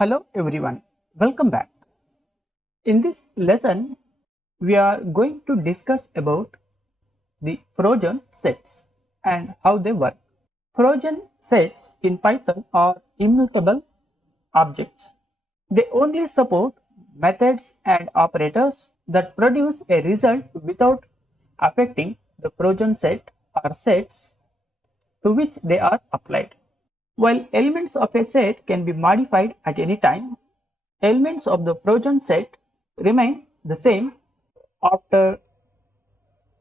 Hello everyone, welcome back. In this lesson, we are going to discuss about the Trojan sets and how they work. Trojan sets in Python are immutable objects. They only support methods and operators that produce a result without affecting the Trojan set or sets to which they are applied. While elements of a set can be modified at any time, elements of the Trojan set remain the same after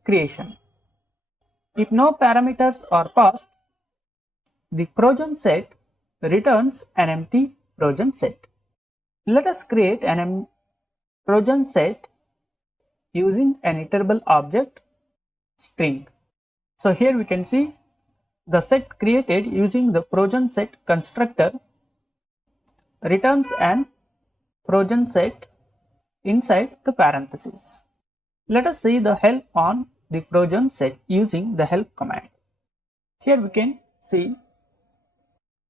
creation. If no parameters are passed, the Trojan set returns an empty Trojan set. Let us create an Trojan set using an iterable object string. So here we can see the set created using the Trojan set constructor returns an Trojan set inside the parentheses. Let us see the help on the Trojan set using the help command. Here we can see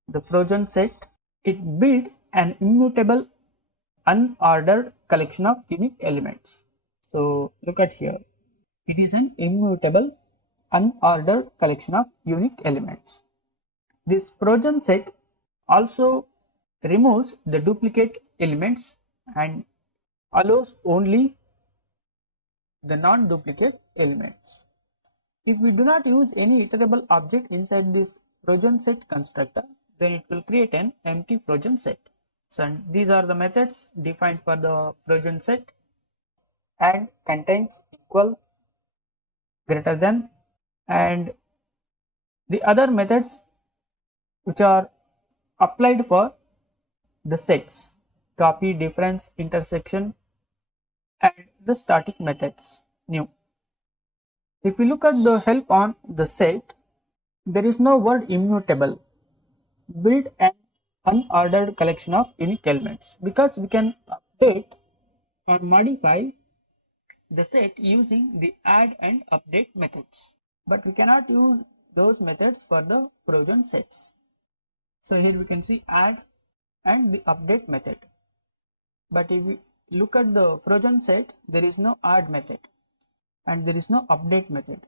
the Trojan set. It built an immutable unordered collection of unique elements. So look at here. It is an immutable unordered collection of unique elements. This Trojan set also removes the duplicate elements and allows only the non-duplicate elements. If we do not use any iterable object inside this Trojan set constructor, then it will create an empty Trojan set. So these are the methods defined for the Trojan set: and, contains, equal, greater than, and the other methods which are applied for the sets: copy, difference, intersection, and the static methods new. If we look at the help on the set, there is no word immutable. Build an unordered collection of unique elements, because we can update or modify the set using the add and update methods, but we cannot use those methods for the Trojan sets. So here we can see add and the update method, but if we look at the Trojan set, there is no add method and there is no update method,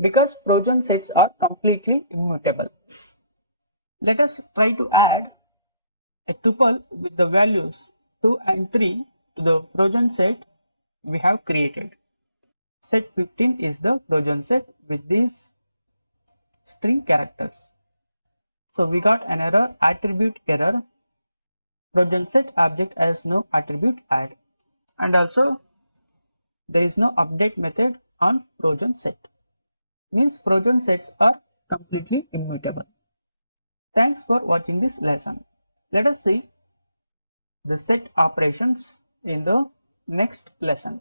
because Trojan sets are completely immutable. Let us try to add a tuple with the values 2 and 3 to the Trojan set we have created. Set 15 is the Trojan set with these string characters. So we got an error, attribute error. Trojan set object has no attribute add, and also there is no update method on Trojan set. Means Trojan sets are completely immutable. Thanks for watching this lesson. Let us see the set operations in the next lesson.